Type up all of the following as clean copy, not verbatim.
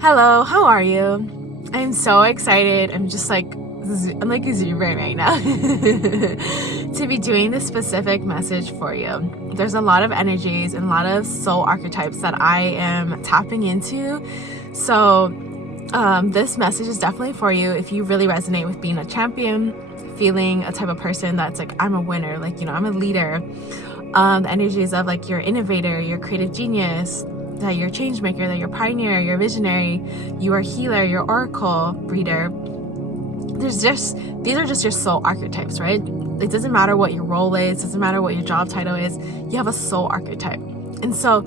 Hello, how are you? I'm so excited. I'm like a zebra right now to be doing this specific message for you. There's a lot of energies and a lot of soul archetypes that I am tapping into. So this message is definitely for you if you really resonate with being a champion, feeling a type of person that's like, I'm a winner, like, I'm a leader. The energies of like you're an innovator, you're a creative genius, that you're a change maker, that you're a pioneer, you're a visionary, you are a healer, you're an oracle reader. These are just your soul archetypes, right? It doesn't matter what your role is, it doesn't matter what your job title is, you have a soul archetype. And so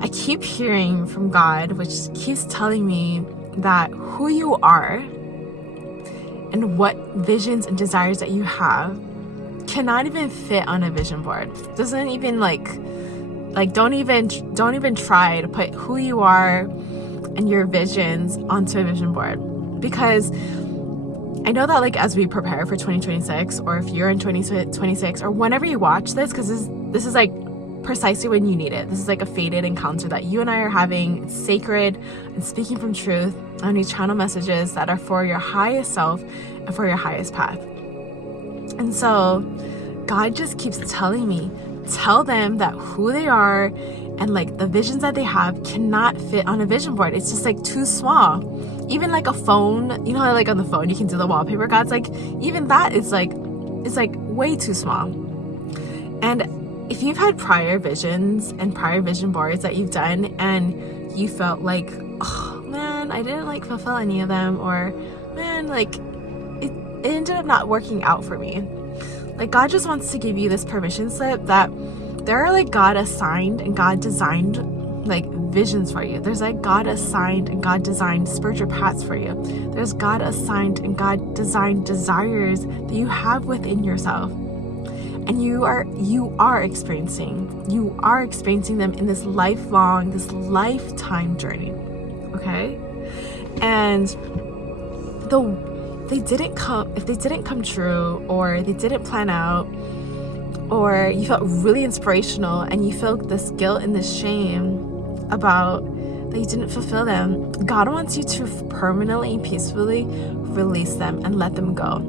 I keep hearing from God, which keeps telling me that who you are and what visions and desires that you have cannot even fit on a vision board. Doesn't even don't even try to put who you are and your visions onto a vision board, because I know that like as we prepare for 2026, or if you're in 2026 or whenever you watch this, because this is like precisely when you need it. This is like a fated encounter that you and I are having. It's sacred and speaking from truth. And we channel messages that are for your highest self and for your highest path. And so God just keeps telling me, tell them that who they are and like the visions that they have cannot fit on a vision board. It's just like too small. Even like a phone, you know how like on the phone you can do the wallpaper. God's like, even that is like, it's like way too small. And if you've had prior visions and prior vision boards that you've done and you felt like, oh man, I didn't like fulfill any of them, or man, like it ended up not working out for me. Like God just wants to give you this permission slip that there are like God assigned and God designed like visions for you. There's like God assigned and God designed spiritual paths for you. There's God assigned and God designed desires that you have within yourself. And you are experiencing them in this lifetime journey. Okay? And if they didn't come true, or they didn't plan out, or you felt really inspirational and you felt this guilt and this shame about that you didn't fulfill them, God wants you to permanently and peacefully release them and let them go.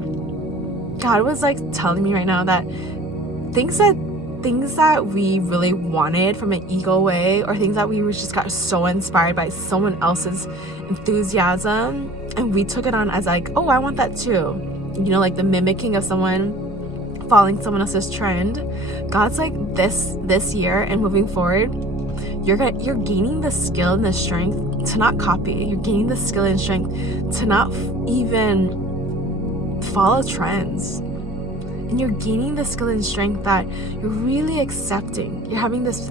God was like telling me right now that things that we really wanted from an ego way, or things that we just got so inspired by someone else's enthusiasm, and we took it on as like, oh, I want that too. Like the mimicking of someone, following someone else's trend. God's like, this year and moving forward, you're gaining the skill and the strength to not copy. You're gaining the skill and strength to not even follow trends. And you're gaining the skill and strength that you're really accepting. You're having this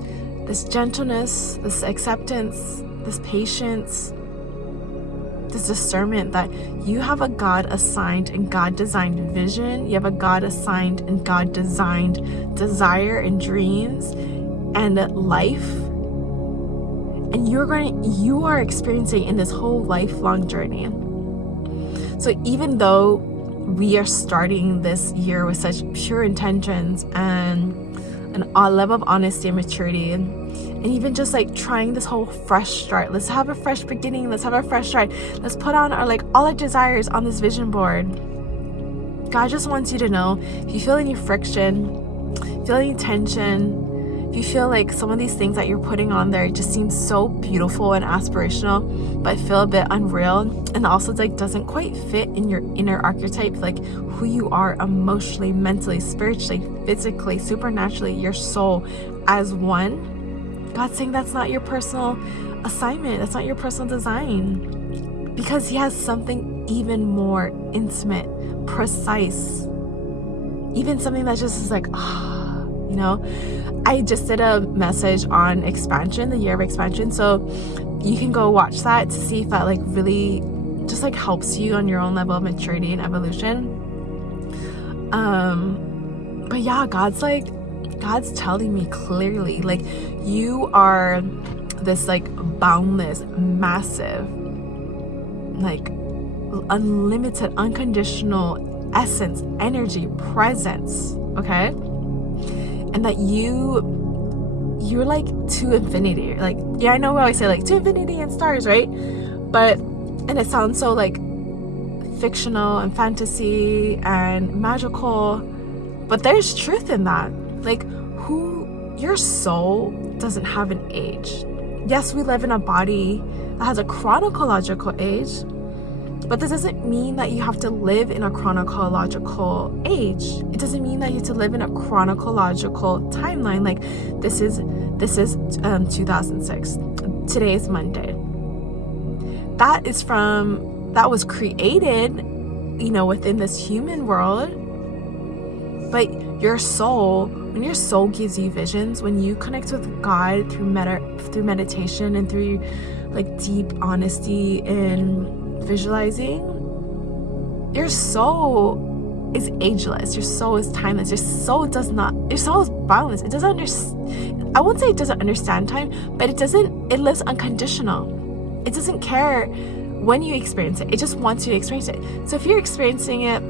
gentleness, this acceptance, this patience, this discernment that you have a God assigned and God designed vision. You have a God assigned and God designed desire and dreams and life. And you are experiencing in this whole lifelong journey. So even though we are starting this year with such pure intentions and a level of honesty and maturity, and even just like trying this whole fresh start. Let's have a fresh beginning. Let's have a fresh start. Let's put on all our desires on this vision board. God just wants you to know, if you feel any friction, feel any tension, if you feel like some of these things that you're putting on there just seem so beautiful and aspirational, but feel a bit unreal, and also like doesn't quite fit in your inner archetype, like who you are emotionally, mentally, spiritually, physically, supernaturally, your soul as one. God's saying that's not your personal assignment. That's not your personal design, because He has something even more intimate, precise, even something that just is like, I just did a message on expansion, the year of expansion. So you can go watch that to see if that like really just like helps you on your own level of maturity and evolution. But yeah, God's telling me clearly, like, you are this like boundless, massive, like unlimited, unconditional essence, energy, presence, okay? And that you're like to infinity. Like, yeah, I know we always say like to infinity and stars, right? And it sounds so like fictional and fantasy and magical, but there's truth in that. Like, your soul doesn't have an age. Yes, we live in a body that has a chronological age, but this doesn't mean that you have to live in a chronological age. It doesn't mean that you have to live in a chronological timeline. Like, this is 2006. Today is Monday. That was created, within this human world. But your soul, when your soul gives you visions, when you connect with God through meditation and through like deep honesty and visualizing, your soul is ageless. Your soul is timeless. Your soul is boundless. It doesn't I won't say it doesn't understand time, but it lives unconditional. It doesn't care when you experience it. It just wants you to experience it. So if you're experiencing it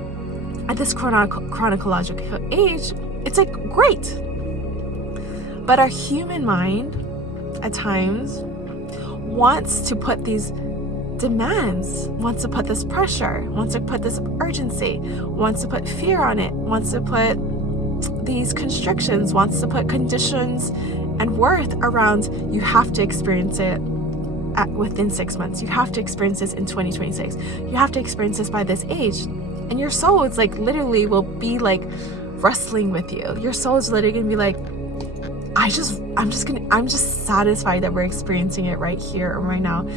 at this chronological age, it's like great. But our human mind at times wants to put these demands, wants to put this pressure, wants to put this urgency, wants to put fear on it, wants to put these constrictions, wants to put conditions and worth around, you have to experience it within 6 months. You have to experience this in 2026. You have to experience this by this age. And your soul is like literally will be like wrestling with you. Your soul is literally gonna be like, I'm just satisfied that we're experiencing it right here and right now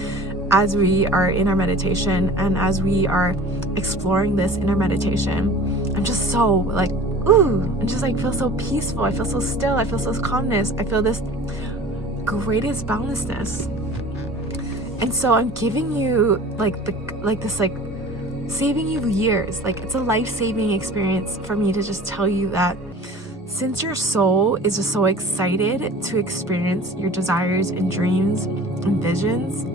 as we are in our meditation and as we are exploring this in our meditation. I'm just so like, ooh, I just like feel so peaceful. I feel so still. I feel so calmness. I feel this greatest boundlessness. And so I'm giving you saving you years. Like, it's a life-saving experience for me to just tell you that since your soul is just so excited to experience your desires and dreams and visions,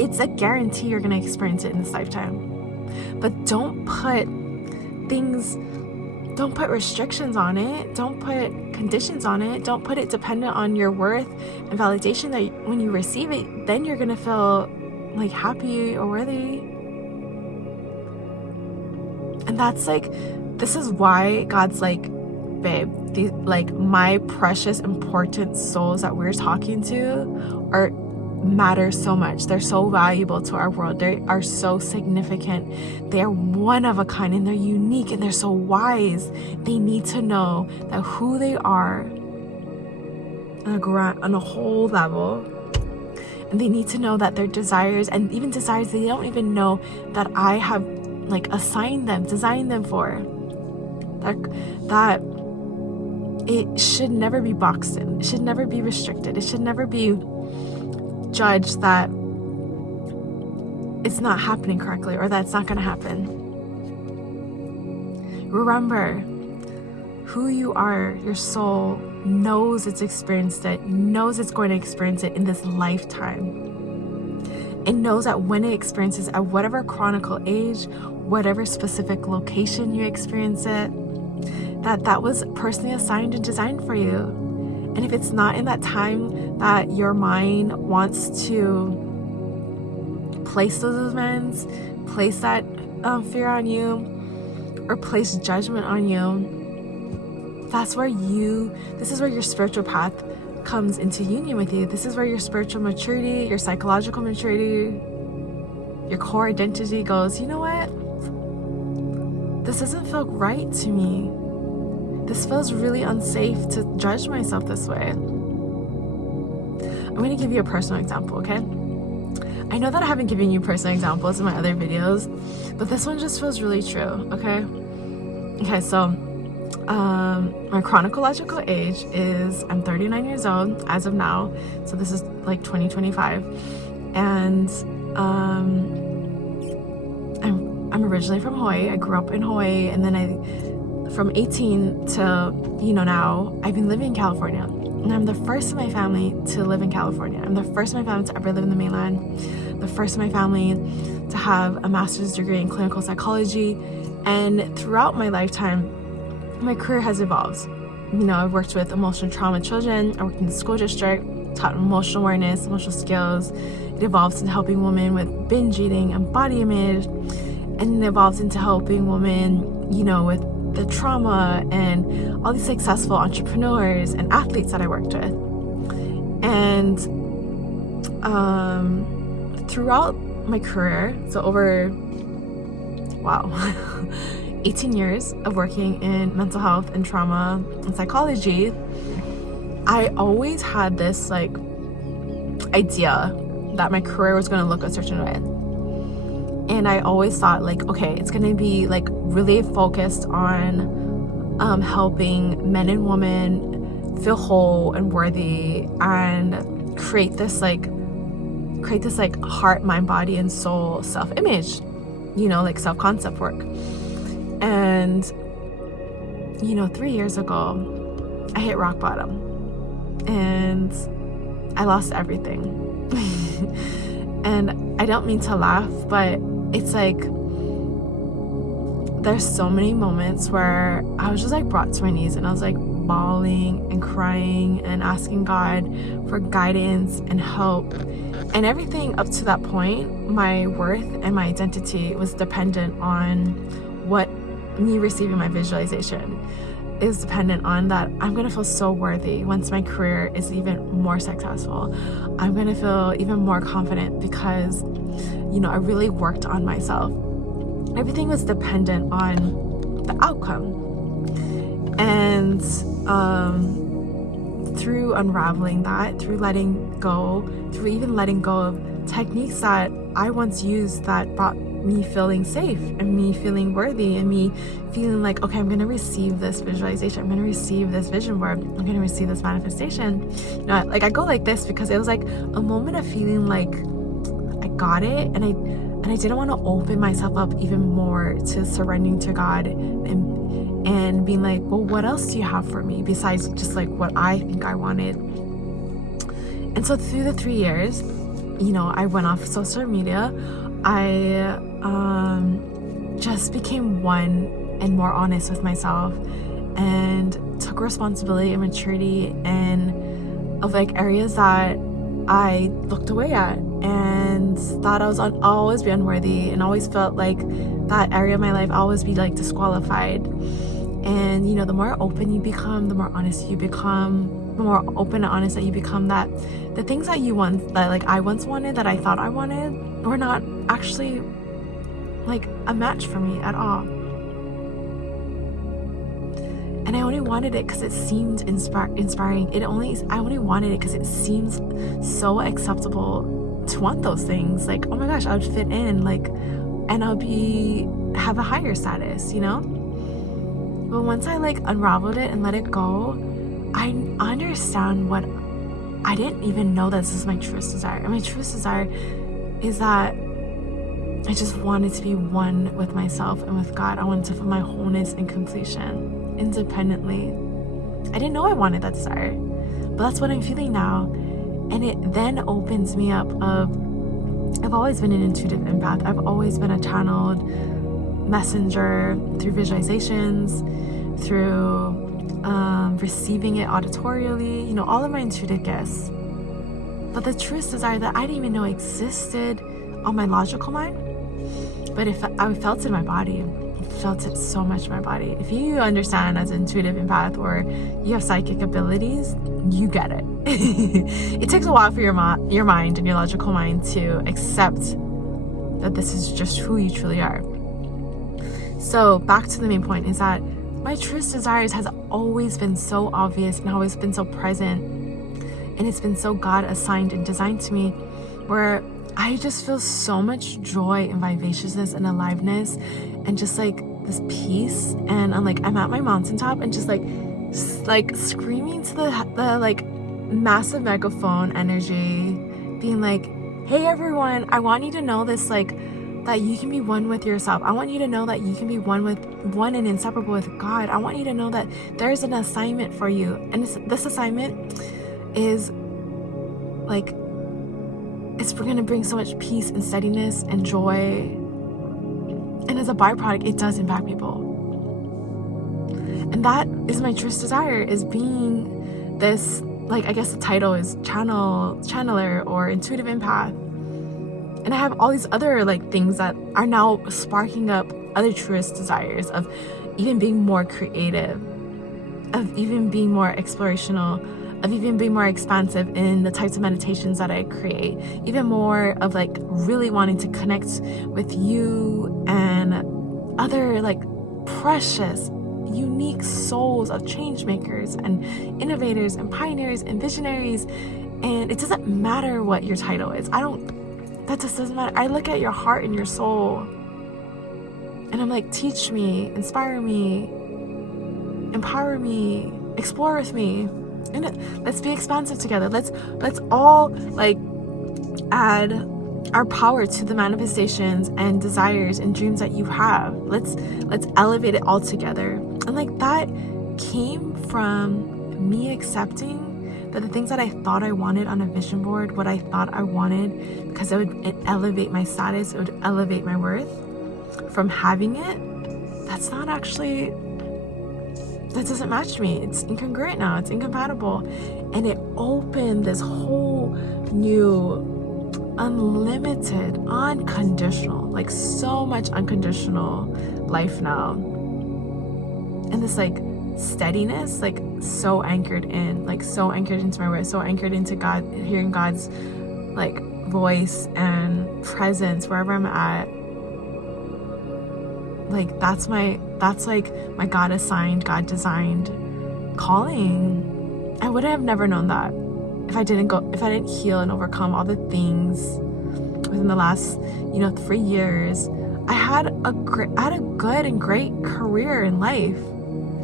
it's a guarantee you're going to experience it in this lifetime. But don't put restrictions on it. Don't put conditions on it. Don't put it dependent on your worth and validation that when you receive it, then you're going to feel like happy or worthy. And that's like, this is why God's like, babe, my precious, important souls that we're talking to matter so much. They're so valuable to our world. They are so significant. They are one of a kind, and they're unique, and they're so wise. They need to know that who they are on a whole level. And they need to know that their desires, and even desires they don't even know that I have like assigned them, designed them for, that it should never be boxed in. It should never be restricted. It should never be judged that it's not happening correctly or that it's not going to happen. Remember who you are. Your soul knows it's experienced it, knows it's going to experience it in this lifetime. It knows that when it experiences at whatever chronicle age, whatever specific location you experience it, that was personally assigned and designed for you. And if it's not in that time that your mind wants to place those events, place that fear on you, or place judgment on you, this is where your spiritual path comes into union with you. This is where your spiritual maturity, your psychological maturity, your core identity goes, you know what? This doesn't feel right to me. This feels really unsafe to judge myself this way. I'm going to give you a personal example, okay? I know that I haven't given you personal examples in my other videos, but this one just feels really true, okay? Okay, so my chronological age is, I'm 39 years old as of now, so this is like 2025, and I'm originally from Hawaii. I grew up in Hawaii, and then from 18 to now, I've been living in California, and I'm the first in my family to live in California. I'm the first in my family to ever live in the mainland, the first in my family to have a master's degree in clinical psychology. And throughout my lifetime, my career has evolved. I've worked with emotional trauma children. I worked in the school district. taught emotional awareness, emotional skills. It evolves into helping women with binge eating and body image, and it evolves into helping women, you know, with the trauma and all these successful entrepreneurs and athletes that I worked with. And throughout my career, so over 18 years of working in mental health and trauma and psychology, I always had this like idea that my career was going to look a certain way. And I always thought like, okay, it's going to be like really focused on helping men and women feel whole and worthy, and create this heart, mind, body, and soul self-image, you know, like self-concept work. And, you know, 3 years ago, I hit rock bottom and I lost everything. And I don't mean to laugh, but it's like, there's so many moments where I was just like brought to my knees, and I was like bawling and crying and asking God for guidance and help. And everything up to that point, my worth and my identity was dependent on what me receiving my visualization is dependent on, that I'm going to feel so worthy once my career is even more successful. I'm going to feel even more confident because, you know, I really worked on myself. Everything was dependent on the outcome. And through unraveling that, through letting go, through even letting go of techniques that I once used that brought me feeling safe and me feeling worthy and me feeling like, okay, I'm going to receive this visualization, I'm going to receive this vision board, I'm going to receive this manifestation. You know, like I go like this because it was like a moment of feeling like I got it, and I didn't want to open myself up even more to surrendering to God and being like, well, what else do you have for me besides just like what I think I wanted? And so through the 3 years, you know, I went off social media. I just became one and more honest with myself, and took responsibility and maturity and of like areas that I looked away at and thought I was always be unworthy, and always felt like that area of my life always be like disqualified. And you know, the more open you become, the more honest you become, the more open and honest that you become, that the things that I once wanted, that I thought I wanted, were not actually like a match for me at all. And I only wanted it because it seemed inspiring. I only wanted it because it seems so acceptable to want those things. Like, oh my gosh, I would fit in, like, and have a higher status, you know? But once I like unraveled it and let it go, I understand what I didn't even know that this is my truest desire. And my truest desire is that I just wanted to be one with myself and with God. I wanted to feel my wholeness and completion independently. I didn't know I wanted that desire, but that's what I'm feeling now. And it then opens me up I've always been an intuitive empath. I've always been a channeled messenger through visualizations, through receiving it auditorially, you know, all of my intuitive gifts. But the truest desire that I didn't even know existed on my logical mind, but I felt it in my body. I felt it so much in my body. If you understand as an intuitive empath or you have psychic abilities, you get it. It takes a while for your mind and your logical mind to accept that this is just who you truly are. So back to the main point is that my truest desires has always been so obvious and always been so present, and it's been so God assigned and designed to me, where I just feel so much joy and vivaciousness and aliveness and just like this peace. And I'm at my mountaintop and just like screaming to the like massive megaphone energy, being like, hey everyone, I want you to know this, like, that you can be one with yourself. I want you to know that you can be one and inseparable with God. I want you to know that there's an assignment for you. And this assignment is like, it's going to bring so much peace and steadiness and joy. And as a byproduct, it does impact people. And that is my truest desire, is being this like, I guess the title is channeler or intuitive empath. And I have all these other like things that are now sparking up other truest desires of even being more creative, of even being more explorational, of even being more expansive in the types of meditations that I create, even more of like really wanting to connect with you and other like precious, unique souls of change makers and innovators and pioneers and visionaries. And it doesn't matter what your title is. That just doesn't matter. I look at your heart and your soul and I'm like, teach me, inspire me, empower me, explore with me. And let's be expansive together. Let's all like add our power to the manifestations and desires and dreams that you have. Let's elevate it all together. And like that came from me accepting that the things that I thought I wanted on a vision board, what I thought I wanted, because it would elevate my status, it would elevate my worth from having it, that's not actually, that doesn't match me. It's incongruent now, it's incompatible. And it opened this whole new, unlimited, unconditional, like so much unconditional life now. And this like steadiness, like so anchored in, like so anchored into my worth, so anchored into God, hearing God's like voice and presence wherever I'm at. Like that's like my God assigned, God designed calling. I would have never known that if I didn't heal and overcome all the things within the last 3 years. I had a good and great career in life,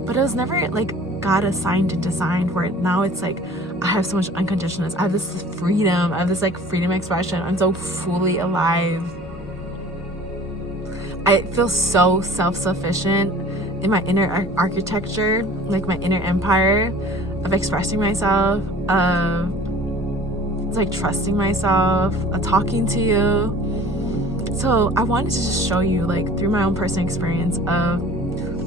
but it was never like God assigned and designed, where now it's like I have so much unconditionalness, I have this freedom, I have this like freedom expression, I'm so fully alive. I feel so self-sufficient in my inner architecture, like my inner empire of expressing myself, of like trusting myself, talking to you. So I wanted to just show you, like through my own personal experience of,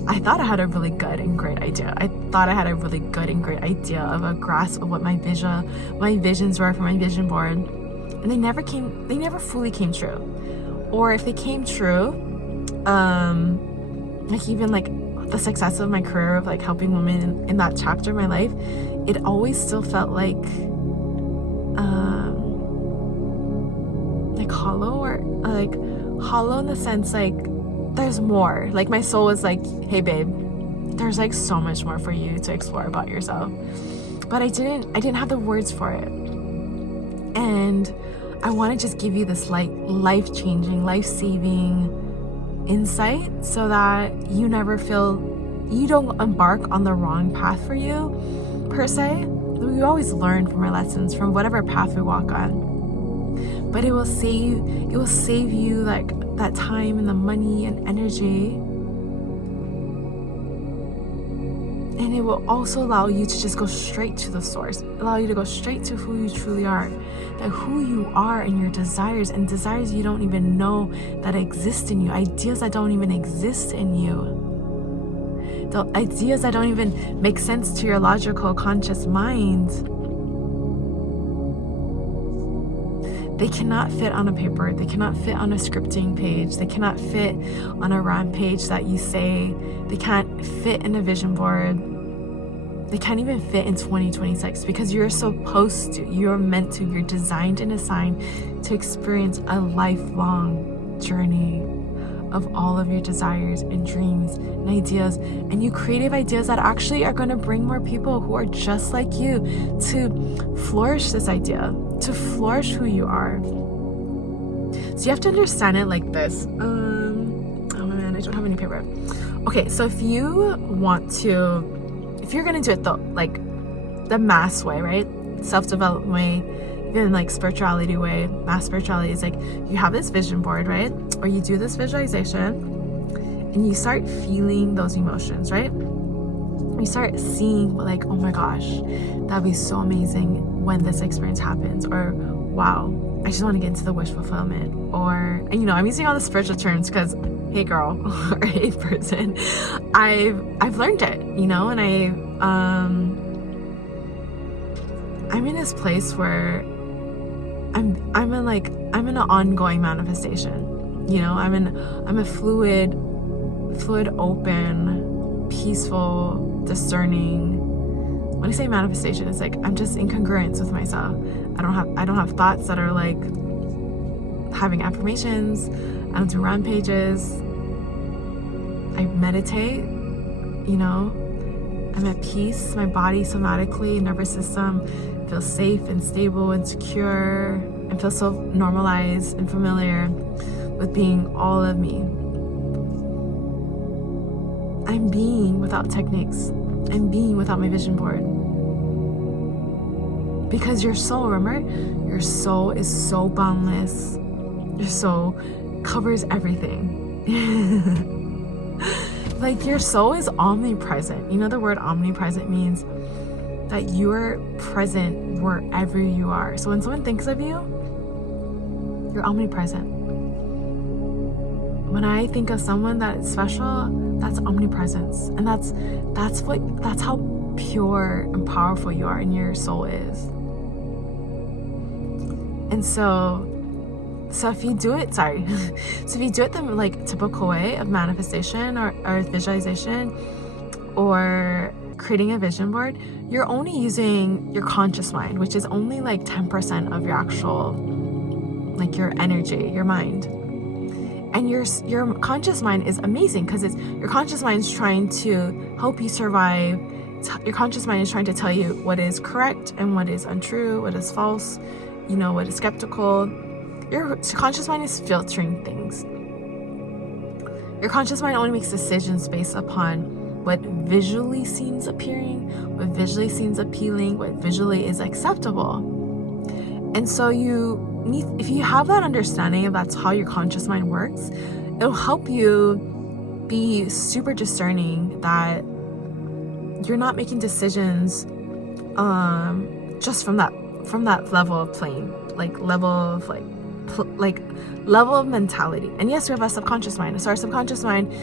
I thought I had a really good and great idea. I thought I had a really good and great idea of a grasp of what my visions were for my vision board. And they never fully came true. Or if they came true, like even like the success of my career of like helping women in that chapter of my life, it always still felt like hollow, or like hollow in the sense like there's more. Like my soul was like, hey babe, there's like so much more for you to explore about yourself. But I didn't have the words for it. And I want to just give you this like life-changing, life-saving insight so that you don't embark on the wrong path for you per se. We always learn from our lessons, from whatever path we walk on. But it will save you like that time and the money and energy. And it will also allow you to just go straight to the source, allow you to go straight to who you truly are, that who you are and your desires, and desires you don't even know that exist in you, ideas that don't even exist in you, the ideas that don't even make sense to your logical conscious mind. They cannot fit on a paper. They cannot fit on a scripting page. They cannot fit on a rampage that you say. They can't fit in a vision board. They can't even fit in 2026 because you're supposed to, you're meant to, you're designed and assigned to experience a lifelong journey of all of your desires and dreams and ideas, and you creative ideas that actually are going to bring more people who are just like you to flourish this idea, to flourish who you are. So you have to understand it like this. Oh man, I don't have any paper. Okay, so if you're gonna do it the mass way, right? Self-development way, even like spirituality way, mass spirituality is like you have this vision board, right? Or you do this visualization and you start feeling those emotions, right? You start seeing like, oh my gosh, that'd be so amazing when this experience happens, or wow, I just want to get into the wish fulfillment, or, and I'm using all the spiritual terms because, hey girl, or hey person, I've learned it, and I'm in this place where I'm in an ongoing manifestation. You know, I'm a fluid, open, peaceful, discerning. When I say manifestation, it's like I'm just in congruence with myself. I don't have thoughts that are like having affirmations. I don't do rampages. I meditate, you know. I'm at peace. My body somatically, nervous system feels safe and stable and secure, and feels so normalized and familiar with being all of me. I'm being without techniques. I'm being without my vision board. Because your soul, remember, your soul is so boundless. Your soul covers everything. Like, your soul is omnipresent. You know, the word omnipresent means that you are present wherever you are. So when someone thinks of you, you're omnipresent. When I think of someone that is special, that's omnipresence. And that's how pure and powerful you are and your soul is. And so if you do it, so if you do it the like typical way of manifestation or visualization or creating a vision board, you're only using your conscious mind, which is only like 10% of your actual, like, your energy, your mind. And your conscious mind is amazing because your conscious mind is trying to help you survive. Your conscious mind is trying to tell you what is correct and what is untrue, what is false, you know, what is skeptical. Your conscious mind is filtering things. Your conscious mind only makes decisions based upon what visually seems appearing, what visually seems appealing, what visually is acceptable. And so if you have that understanding of that's how your conscious mind works, it'll help you be super discerning that you're not making decisions just from that level of plane, like level of level of mentality. And yes, we have a subconscious mind. So our subconscious mind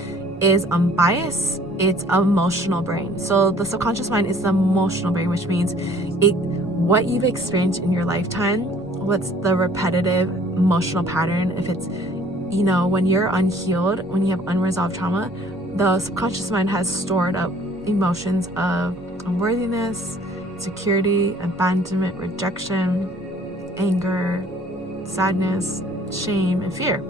is unbiased. It's an emotional brain. So the subconscious mind is the emotional brain, which means what you've experienced in your lifetime, what's the repetitive emotional pattern. If it's, you know, when you're unhealed, when you have unresolved trauma, the subconscious mind has stored up emotions of unworthiness, insecurity, abandonment, rejection, anger, sadness, shame, and fear.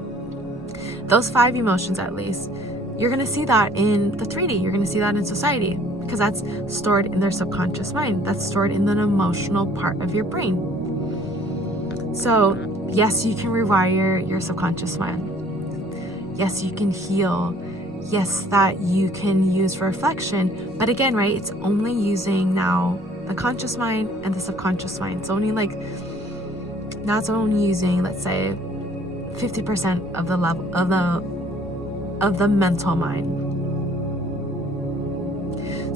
Those 5 emotions, at least, you're going to see that in the 3D. You're going to see that in society because that's stored in their subconscious mind. That's stored in the emotional part of your brain. So yes, you can rewire your subconscious mind. Yes, you can heal. Yes, that you can use for reflection. But again, right, it's only using now the conscious mind and the subconscious mind. It's only like, now it's only using, let's say, 50% of the level of the mental mind.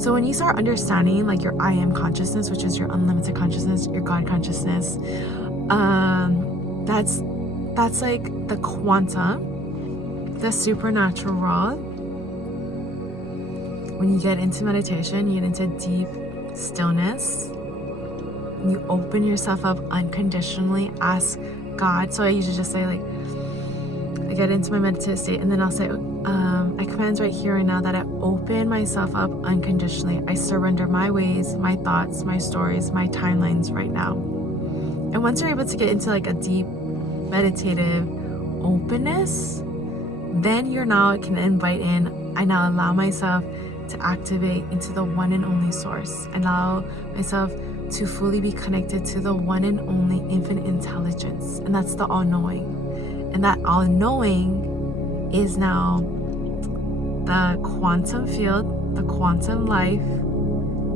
So when you start understanding like your I am consciousness, which is your unlimited consciousness, your God consciousness, that's like the quantum, the supernatural world. When you get into meditation, you get into deep stillness. You open yourself up unconditionally, ask God. So I usually just say, like, I get into my meditative state and then I'll say, I command right here and now that I open myself up unconditionally. I surrender my ways, my thoughts, my stories, my timelines right now. And once you're able to get into like a deep meditative openness, then you're now can invite in, I now allow myself to activate into the one and only source. Allow myself to fully be connected to the one and only infinite intelligence. And that's the all-knowing. And that all-knowing is now the quantum field, the quantum life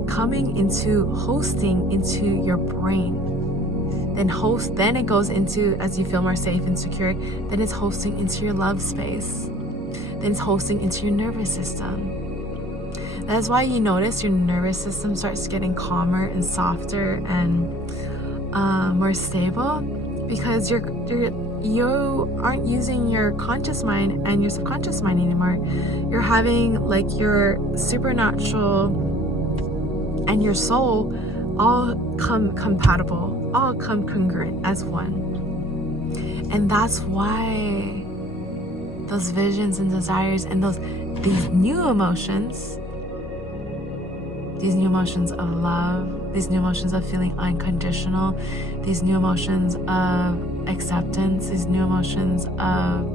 coming into hosting into your brain. Then it goes into, as you feel more safe and secure, then it's hosting into your love space. Then it's hosting into your nervous system. That's why you notice your nervous system starts getting calmer and softer and more stable, because you aren't using your conscious mind and your subconscious mind anymore. You're having like your supernatural and your soul all come compatible, all come congruent as one. And that's why those visions and desires and these new emotions of love, these new emotions of feeling unconditional, these new emotions of acceptance, these new emotions of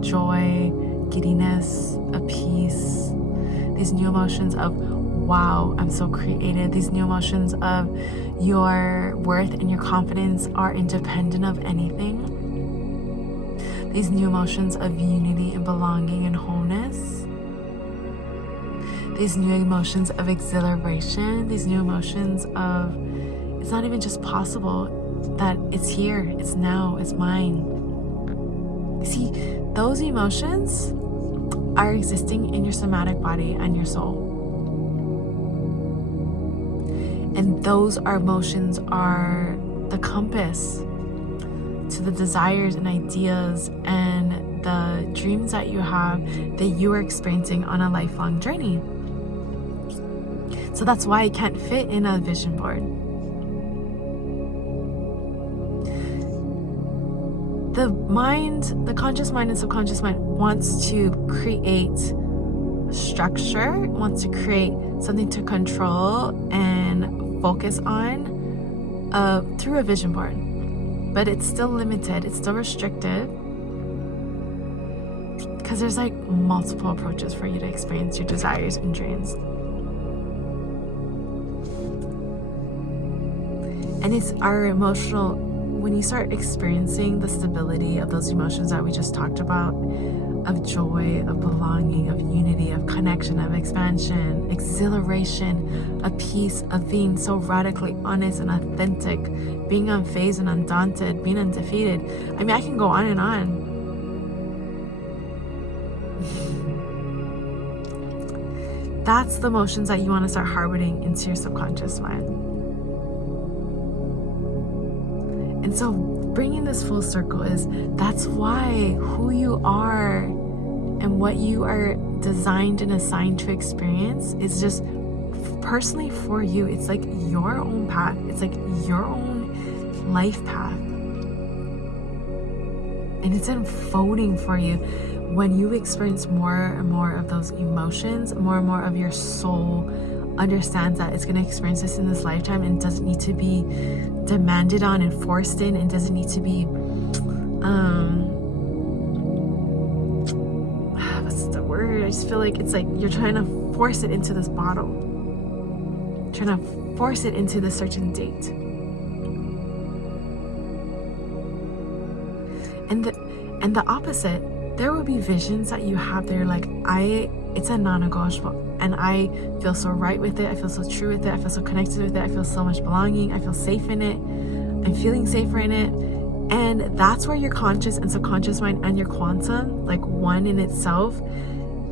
joy, giddiness, of peace, these new emotions of wow, I'm so creative, these new emotions of your worth and your confidence are independent of anything, these new emotions of unity and belonging and wholeness, these new emotions of exhilaration, these new emotions of it's not even just possible, that it's here, it's now, it's mine. See, those emotions are existing in your somatic body and your soul. And those emotions are the compass to the desires and ideas and the dreams that you have, that you are experiencing on a lifelong journey. So that's why it can't fit in a vision board. The mind, the conscious mind and subconscious mind wants to create structure, wants to create something to control and focus on through a vision board. But it's still limited, it's still restricted, because there's like multiple approaches for you to experience your desires and dreams. And it's our emotional, when you start experiencing the stability of those emotions that we just talked about, of joy, of belonging, of unity, of connection, of expansion, exhilaration, of peace, of being so radically honest and authentic, being unfazed and undaunted, being undefeated. I mean, I can go on and on. That's the emotions that you want to start harboring into your subconscious mind. And so bringing this full circle is, that's why who you are and what you are designed and assigned to experience is just personally for you. It's like your own path. It's like your own life path. And it's unfolding for you when you experience more and more of those emotions, more and more of your soul understands that it's going to experience this in this lifetime and doesn't need to be demanded on and forced in, and doesn't need to be what's the word, I just feel like it's like you're trying to force it into this bottle, trying to force it into this certain date. And the opposite, there will be visions that you have that you're like, it's a non-negotiable, and I feel so right with it, I feel so true with it, I feel so connected with it, I feel so much belonging, I feel safe in it, I'm feeling safer in it. And that's where your conscious and subconscious mind and your quantum, like one in itself,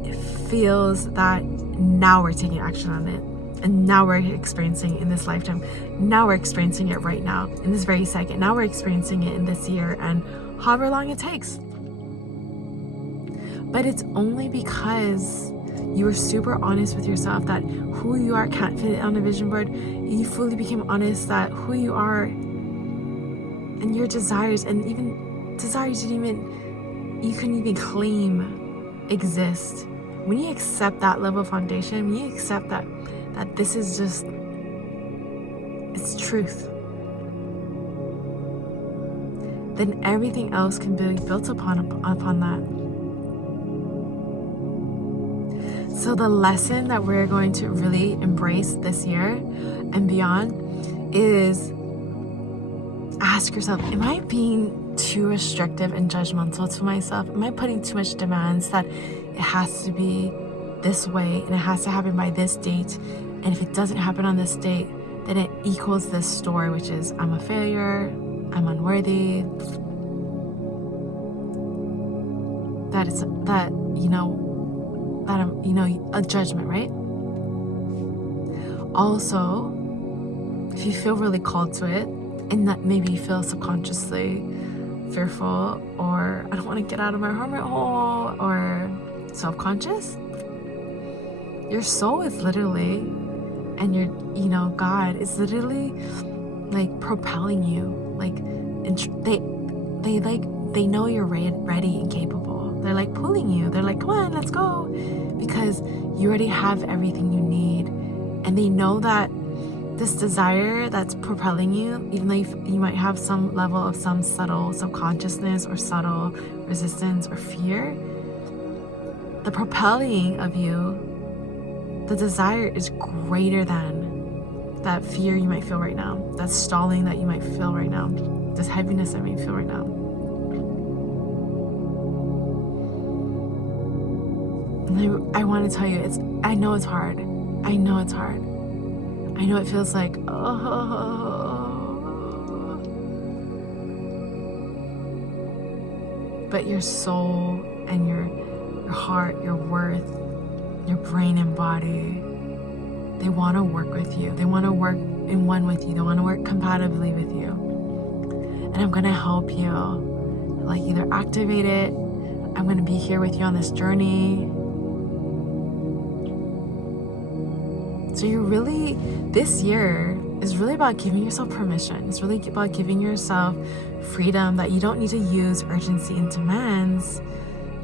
it feels that now we're taking action on it, and now we're experiencing it in this lifetime, now we're experiencing it right now in this very second, now we're experiencing it in this year and however long it takes. But it's only because you were super honest with yourself that who you are can't fit on a vision board. You fully became honest that who you are and your desires, and even desires you couldn't even claim exist. When you accept that level of foundation, when you accept that this is just, it's truth, then everything else can be built upon that. So the lesson that we're going to really embrace this year and beyond is ask yourself, am I being too restrictive and judgmental to myself? Am I putting too much demands that it has to be this way and it has to happen by this date? And if it doesn't happen on this date, then it equals this story, which is I'm a failure, I'm unworthy, a judgment, right? Also, if you feel really called to it, and that maybe you feel subconsciously fearful, or I don't want to get out of my hermit hole, or self-conscious, your soul is literally, and God is literally like propelling you, like they know you're ready and capable. They're like pulling you. They're like, come on, let's go, because you already have everything you need. And they know that this desire that's propelling you, even though you might have some level of some subtle subconsciousness or subtle resistance or fear, the propelling of you, the desire is greater than that fear you might feel right now, that stalling that you might feel right now, this heaviness that you might feel right now. And I want to tell you, I know it's hard. I know it's hard. I know it feels like, but your soul and your heart, your worth, your brain and body, they want to work with you. They want to work in one with you. They want to work compatibly with you. And I'm going to help you, like, either activate it. I'm going to be here with you on this journey. So this year is really about giving yourself permission. It's really about giving yourself freedom, that you don't need to use urgency and demands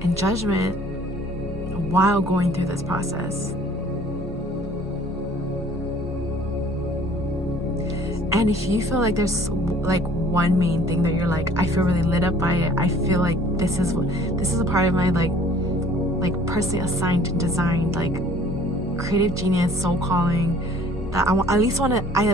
and judgment while going through this process. And if you feel like there's like one main thing that you're like, I feel really lit up by it, I feel like this is a part of my like personally assigned and designed, like, creative genius, soul calling, that I at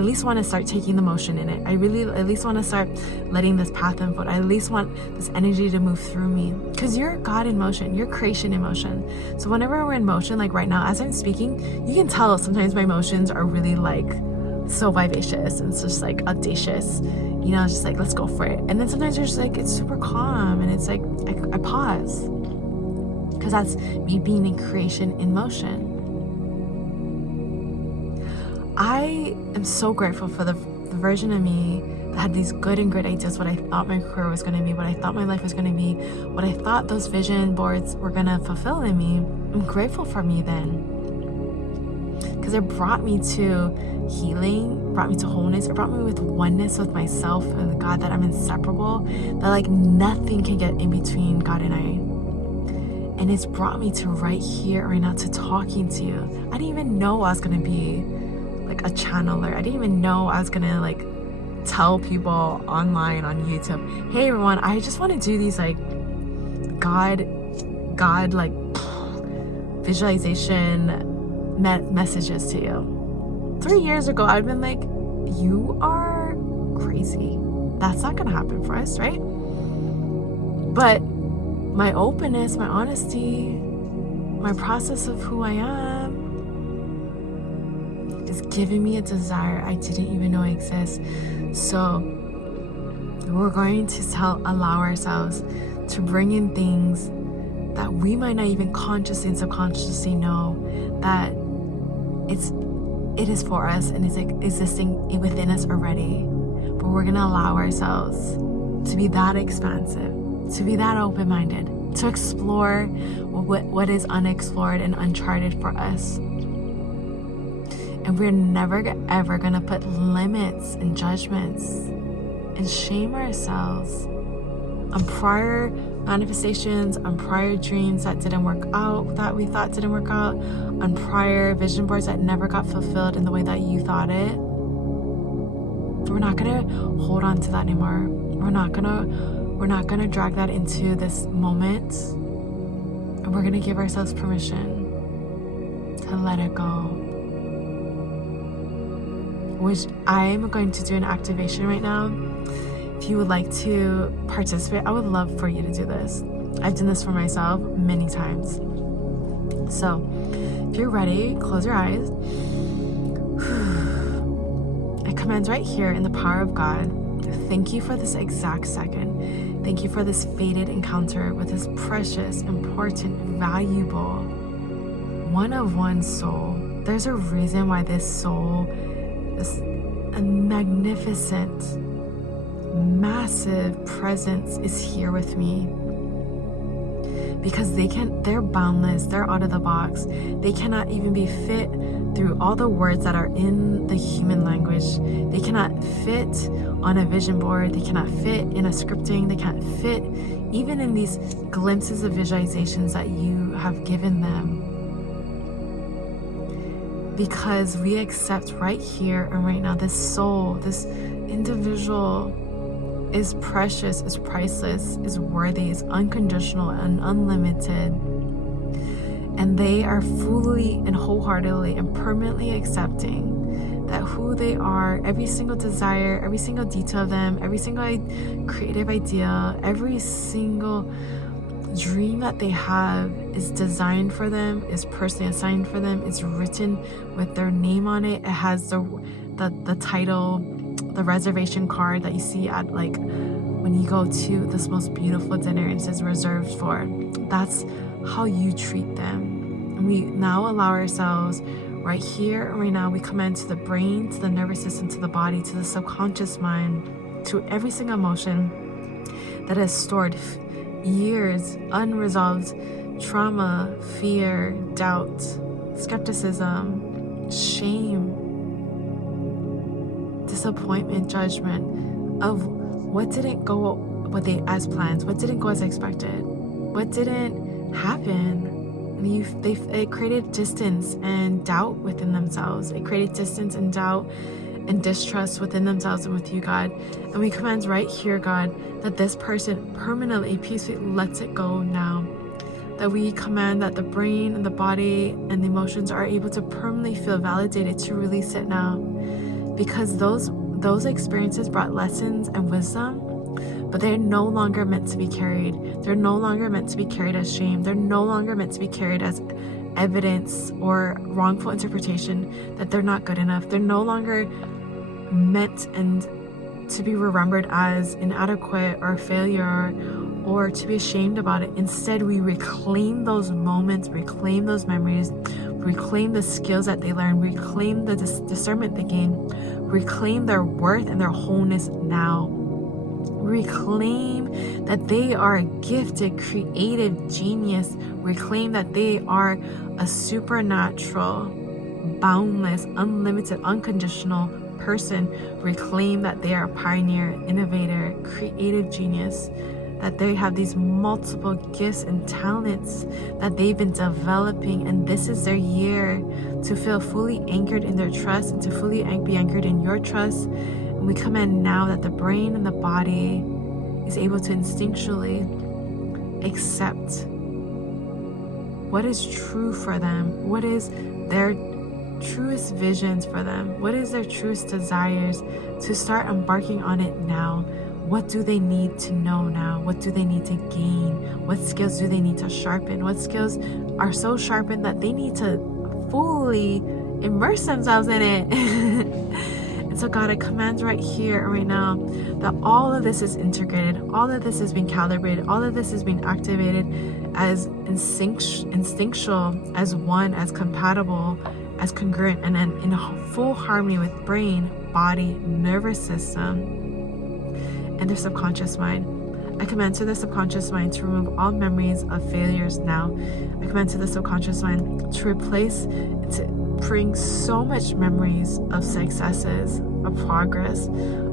least want to start taking the motion in it. I really at least want to start letting this path unfold. I at least want this energy to move through me, because you're God in motion, you're creation in motion. So whenever we're in motion, like right now as I'm speaking, you can tell sometimes my emotions are really like so vivacious and it's just like audacious, you know, just like let's go for it. And then sometimes you're just like, it's super calm and it's like I pause, because that's me being in creation in motion. I am so grateful for the version of me that had these good and great ideas, what I thought my career was going to be, what I thought my life was going to be, what I thought those vision boards were going to fulfill in me. I'm grateful for me then, because it brought me to healing, brought me to wholeness, it brought me with oneness with myself and God, that I'm inseparable, that like nothing can get in between God and I. And it's brought me to right here, right now, to talking to you. I didn't even know I was going to be like a channeler. I didn't even know I was gonna like tell people online on YouTube, hey everyone, I just want to do these like God like visualization messages to you. 3 years ago I'd been like, you are crazy, that's not gonna happen for us, right? But my openness, my honesty, my process of who I am is giving me a desire I didn't even know exists. So we're going to allow ourselves to bring in things that we might not even consciously and subconsciously know that it is for us and it's like existing within us already. But we're gonna allow ourselves to be that expansive, to be that open-minded, to explore what is unexplored and uncharted for us. And we're never ever gonna put limits and judgments and shame ourselves on prior manifestations, on prior dreams that didn't work out, that we thought didn't work out, on prior vision boards that never got fulfilled in the way that you thought it. We're not gonna hold on to that anymore. We're not gonna drag that into this moment. And we're gonna give ourselves permission to let it go. Which I'm going to do an activation right now. If you would like to participate, I would love for you to do this. I've done this for myself many times. So if you're ready, close your eyes. I command right here in the power of God, thank you for this exact second. Thank you for this fated encounter with this precious, important, valuable, one-of-one soul. There's a reason why this soul, this magnificent, massive presence is here with me. because they're boundless, they're out of the box. They cannot even be fit through all the words that are in the human language. They cannot fit on a vision board. They cannot fit in a scripting. They can't fit even in these glimpses of visualizations that you have given them. Because we accept right here and right now, this soul, this individual is precious, is priceless, is worthy, is unconditional and unlimited. And they are fully and wholeheartedly and permanently accepting that who they are, every single desire, every single detail of them, every single creative idea, every single dream that they have is designed for them, is personally assigned for them, is written with their name on it. It has the title, the reservation card that you see at like when you go to this most beautiful dinner and it says reserved for. That's how you treat them. And we now allow ourselves right here and right now, we come into the brain, to the nervous system, to the body, to the subconscious mind, to every single emotion that has stored years, unresolved trauma, fear, doubt, skepticism, shame, disappointment, judgment of what didn't go as planned, what didn't go as expected, what didn't happen. And it created distance and doubt within themselves. It created distance and doubt and distrust within themselves and with you, God. And we command right here, God, that this person permanently, peacefully lets it go now. That we command that the brain and the body and the emotions are able to permanently feel validated to release it now. Because those experiences brought lessons and wisdom, but they're no longer meant to be carried. They're no longer meant to be carried as shame. They're no longer meant to be carried as evidence or wrongful interpretation that they're not good enough. They're no longer meant and to be remembered as inadequate or failure or to be ashamed about it. Instead, we reclaim those moments, reclaim those memories, reclaim the skills that they learned, reclaim the discernment they gained, reclaim their worth and their wholeness now. Reclaim that they are a gifted, creative genius. Reclaim that they are a supernatural, boundless, unlimited, unconditional person. Reclaim that they are a pioneer, innovator, creative genius. That they have these multiple gifts and talents that they've been developing, and this is their year to feel fully anchored in their trust and to fully be anchored in your trust. And we command now that the brain and the body is able to instinctually accept what is true for them, what is their truest visions for them, what is their truest desires, to start embarking on it now. What do they need to know now? What do they need to gain? What skills do they need to sharpen? What skills are so sharpened that they need to fully immerse themselves in it? And so God, I command right here and right now that all of this is integrated, all of this is being calibrated, all of this is being activated as instinctual, as one, as compatible, as congruent, and then in full harmony with brain, body, nervous system, and their subconscious mind. I command to the subconscious mind to remove all memories of failures now. I command to the subconscious mind to replace, to bring so much memories of successes, of progress,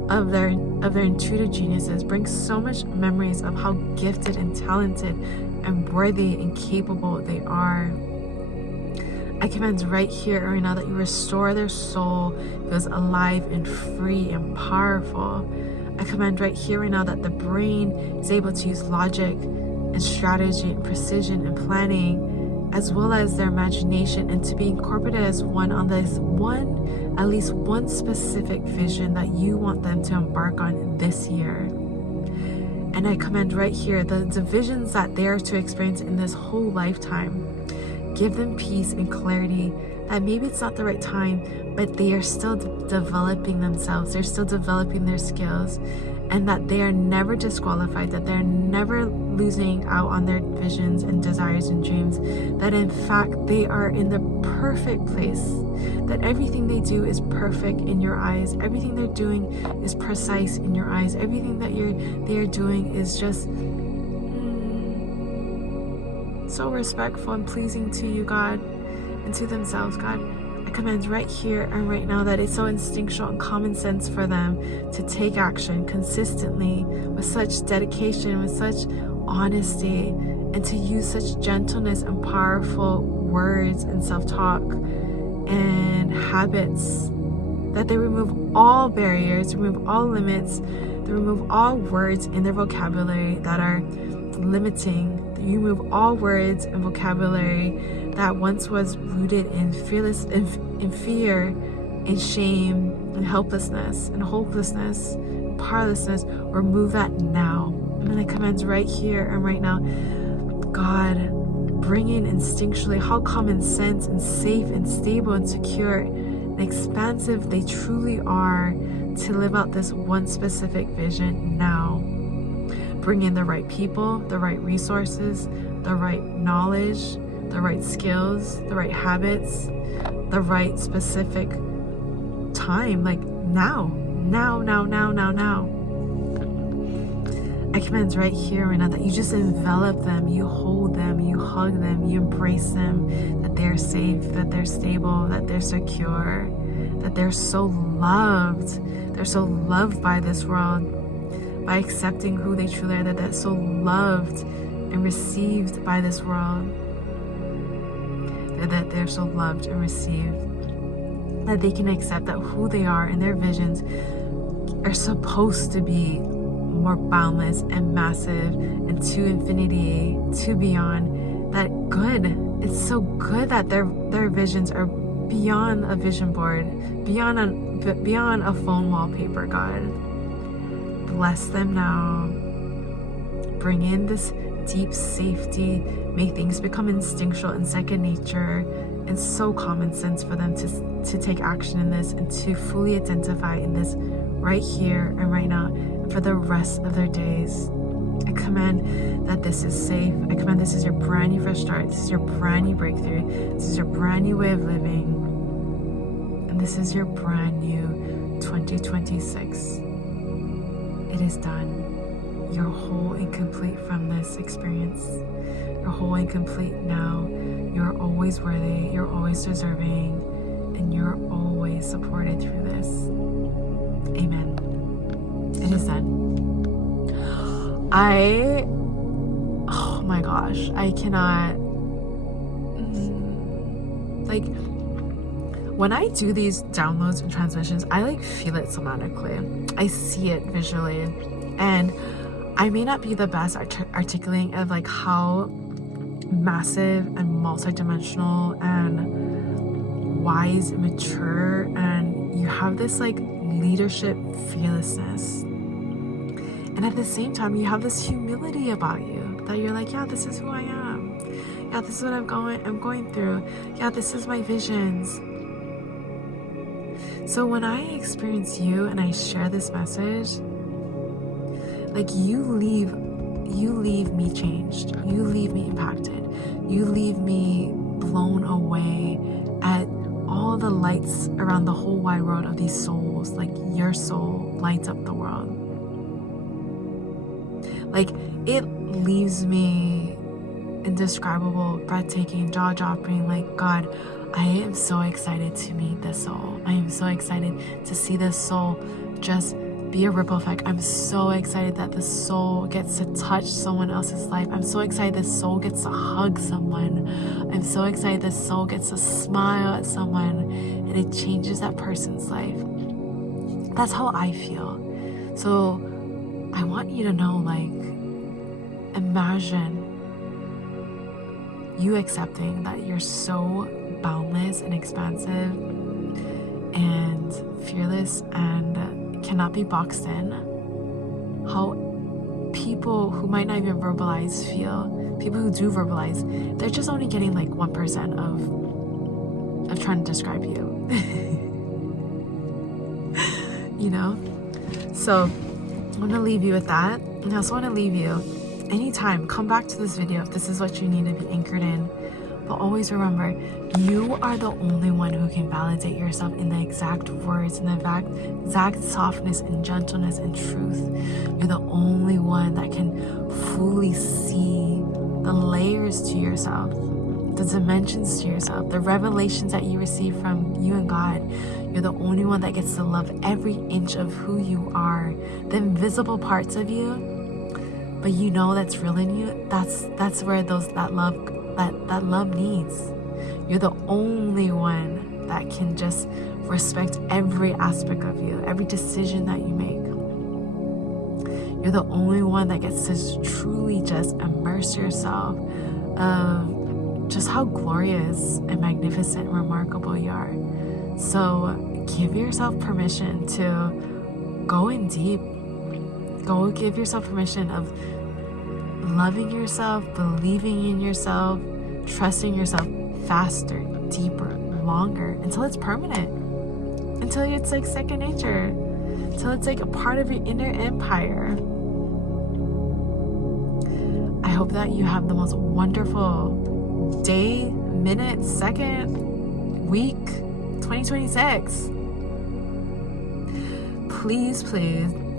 of their intuitive geniuses. Bring so much memories of how gifted and talented and worthy and capable they are. I command right here and right now that you restore their soul, feels alive and free and powerful. I command right here right now that the brain is able to use logic and strategy and precision and planning, as well as their imagination, and to be incorporated as one on this one, at least one specific vision that you want them to embark on this year. And I command right here the visions that they are to experience in this whole lifetime. Give them peace and clarity that maybe it's not the right time, but they are still developing themselves. They're still developing their skills, and that they are never disqualified, that they're never losing out on their visions and desires and dreams, that in fact they are in the perfect place, that everything they do is perfect in your eyes, everything they're doing is precise in your eyes, everything that they are doing is just so respectful and pleasing to you, God, and to themselves, God. I command right here and right now that it's so instinctual and common sense for them to take action consistently with such dedication, with such honesty, and to use such gentleness and powerful words and self-talk and habits, that they remove all barriers, remove all limits, they remove all words in their vocabulary that are limiting. You remove all words and vocabulary that once was rooted in in fear, in shame, in helplessness, and hopelessness, powerlessness. Remove that now. And I command right here and right now, God, bring in instinctually how common sense and safe and stable and secure and expansive they truly are to live out this one specific vision now. Bring in the right people, the right resources, the right knowledge, the right skills, the right habits, the right specific time, like now. I command right here right now that you just envelop them, you hold them, you hug them, you embrace them, that they're safe, that they're stable, that they're secure, that they're so loved. They're so loved by this world, by accepting who they truly are, that they're so loved and received by this world, that they're so loved and received, that they can accept that who they are and their visions are supposed to be more boundless and massive and to infinity, to beyond. That good, it's so good that their visions are beyond a vision board, beyond a phone wallpaper. God, bless them now. Bring in this deep safety. Make things become instinctual and second nature and so common sense for them to take action in this and to fully identify in this right here and right now and for the rest of their days. I command that this is safe. I command this is your brand new fresh start. This is your brand new breakthrough. This is your brand new way of living. And this is your brand new 2026. It is done. You're whole and complete from this experience. You're whole and complete now. You're always worthy. You're always deserving. And you're always supported through this. Amen. It is done. Oh my gosh, I cannot, like, when I do these downloads and transmissions, I like feel it somatically. I see it visually, and I may not be the best articulating of like how massive and multidimensional and wise and mature, and you have this like leadership fearlessness, and at the same time you have this humility about you that you're like, yeah, this is who I am. Yeah, this is what I'm going through. Yeah, this is my visions. So when I experience you and I share this message, like you leave me changed. You leave me impacted. You leave me blown away at all the lights around the whole wide world of these souls. Like your soul lights up the world. Like it leaves me indescribable, breathtaking, jaw-dropping. Like, God, I am so excited to meet this soul. I am so excited to see this soul just be a ripple effect. I'm so excited that the soul gets to touch someone else's life. I'm so excited this soul gets to hug someone. I'm so excited this soul gets to smile at someone and it changes that person's life. That's how I feel. So I want you to know, like, imagine you accepting that you're so boundless and expansive and fearless and cannot be boxed in. How people who might not even verbalize feel, people who do verbalize, they're just only getting like 1% of trying to describe you. You know? So I'm gonna leave you with that. And I also want to leave you, anytime, come back to this video if this is what you need to be anchored in. But always remember, you are the only one who can validate yourself in the exact words, in the exact softness and gentleness and truth. You're the only one that can fully see the layers to yourself, the dimensions to yourself, the revelations that you receive from you and God. You're the only one that gets to love every inch of who you are, the invisible parts of you. But you know that's real in you. That's where that love needs. You're the only one that can just respect every aspect of you, every decision that you make. You're the only one that gets to truly just immerse yourself of just how glorious and magnificent and remarkable you are. So give yourself permission to go in deep. Go give yourself permission of loving yourself, believing in yourself, trusting yourself faster, deeper, longer, until it's permanent, until it's like second nature, until it's like a part of your inner empire. I hope that you have the most wonderful day, minute, second, week, 2026. Please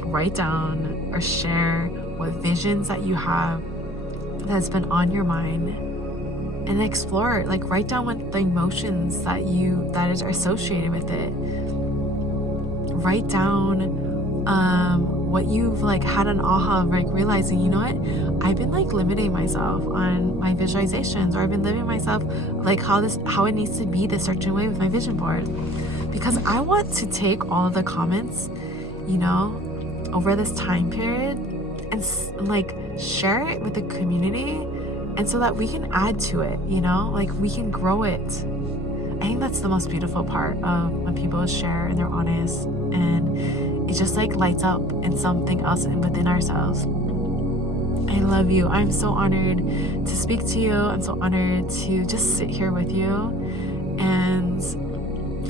write down or share what visions that you have that's been on your mind, and explore it. Like, write down what the emotions that are associated with it. Write down what you've like had an aha of, like realizing, you know what, I've been like limiting myself on my visualizations, or I've been limiting myself like how it needs to be this certain way with my vision board, because I want to take all of the comments, you know, over this time period and like share it with the community, and so that we can add to it, you know, like we can grow it. I think that's the most beautiful part of when people share and they're honest, and it just like lights up in something else within ourselves. I love you. I'm so honored to speak to you. I'm so honored to just sit here with you and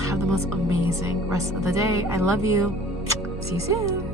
have the most amazing rest of the day. I love you. See you soon.